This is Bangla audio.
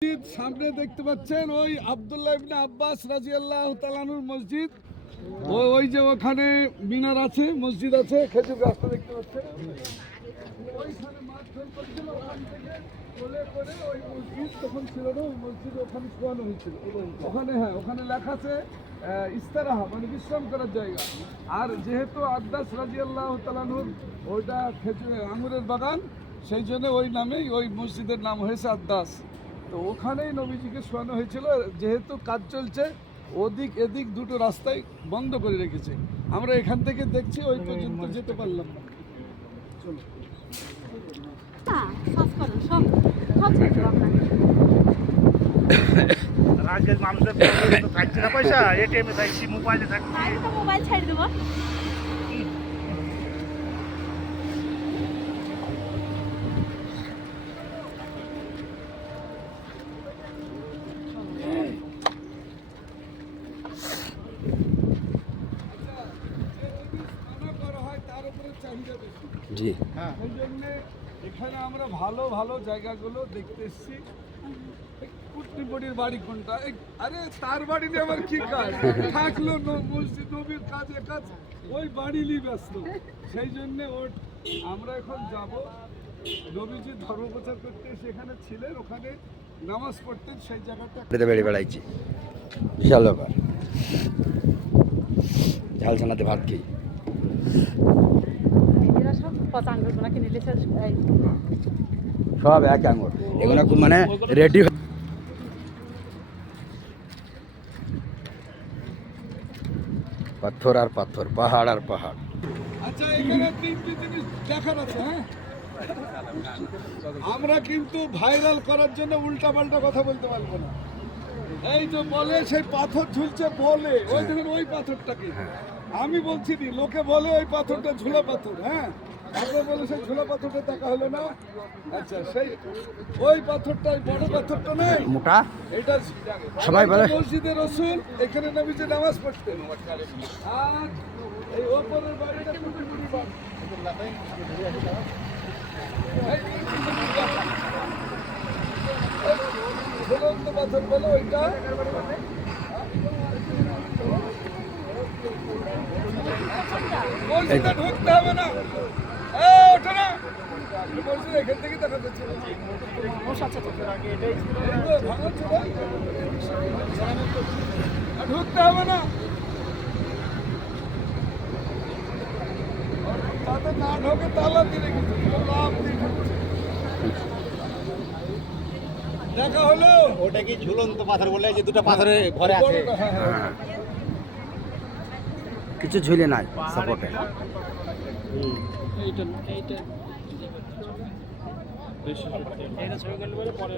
সামনে দেখতে পাচ্ছেন ওই আব্দুল্লাহ ইবনে আব্বাস রাদিয়াল্লাহু তাআলা আনহুর মসজিদ। ওই যে ওখানে মিনার আছে, মসজিদ আছে, খেজুর গাছটা দেখতে পাচ্ছেন। ওইখানে মারধর করেছিল, ওখান থেকে কোলে করে ওই মসজিদ তখন ছিল না, ওই মসজিদ ওখানে শোয়ানো হয়েছিল। ওখানে ওখানে লেখা আছে ইস্তারাহা, মানে বিশ্রাম করার জায়গা। আর যেহেতু আব্বাস রাদিয়াল্লাহু তাআলা আনহুর ওইটা খেজুর আঙুরের বাগান, সেই জন্য ওই নামেই ওই মসজিদের নাম হয়েছে আব্বাস। তো ওখানেই নবীজিকে শোয়ানো হয়েছিল। যেহেতু কাজ চলছে, ওদিক এদিক দুটো রাস্তায় বন্ধ করে রেখেছে। আমরা এখান থেকে দেখছি, ওই পর্যন্ত যেতে পারলাম না। চলো রাজ্যের মানুষের থাকছে না পয়সা, এটিএমে থাকছি, মোবাইলে থাকছি। মোবাইল ছেড়ে দেবো। জি, সেই জন্য এখানে আমরা ভালো ভালো জায়গাগুলো দেখতে এসেছি। কুটনিপটির বাড়ি কোনটা? আরে তার বাড়ি নিয়ে আমার কি কাজ থাকলো? মসজিদ নবীর কাজে কাজ, ওই বাড়ি নিয়ে ব্যস্ত। সেই জন্য আমরা এখন যাব নবীজি ধর্ম প্রচার করতে সেখানে ছিলেন, ওখানে নামাজ পড়তেন, সেই জায়গাটা বেড়ে বেড়াইছি। বিশাল ব্যাপার, ঝাল ছানাতে ভাত খেয়ে সব এক আঙুর, এগুলো খুব মানে রেডি। পাথর আর পাথর, পাহাড় আর পাহাড়। আচ্ছা, এখানে তিনটি জিনিস দেখার আছে। আমরা কিন্তু ভাইরাল করার জন্য উল্টা পাল্টা কথা বলতে পারবো না। এই যে বলে সেই পাথর ঝুলছে, বলে ওই দেখুন ওই পাথরটাকে আমি বলছি নি, লোকে বলে ওই পাথরটা ঝুলা পাথর। আপনার বলে সেই ঝুলা পাথরটা দেখা হলো না? আচ্ছা, সেই ওই পাথরটা, ওই বড় পাথরটা নেই মোটা, এটা সবাই বলে মসজিদে রসুল, এখানে নবীজি নামাজ পড়তেন। আর এই ওপরের বাড়িটা কুটুকুটি বাড়ি। ঝুলন্ত পাথর বলে ওইটা। মসজিদে ঢুকতে হবে না, ওঠো না, মসজিদ এখান থেকে দেখা যাচ্ছে। ঢুকতে হবে না, তাতে না ঢোকে তালা দিয়ে রেখেছে। দেখা হলো ওটা কি ঝুলন্ত পাথর বলে, যে দুটো পাথরের ঘরে আছে? কিছু ঝুলে নাই সাপোর্টে। এইটা ছবি করলে পরে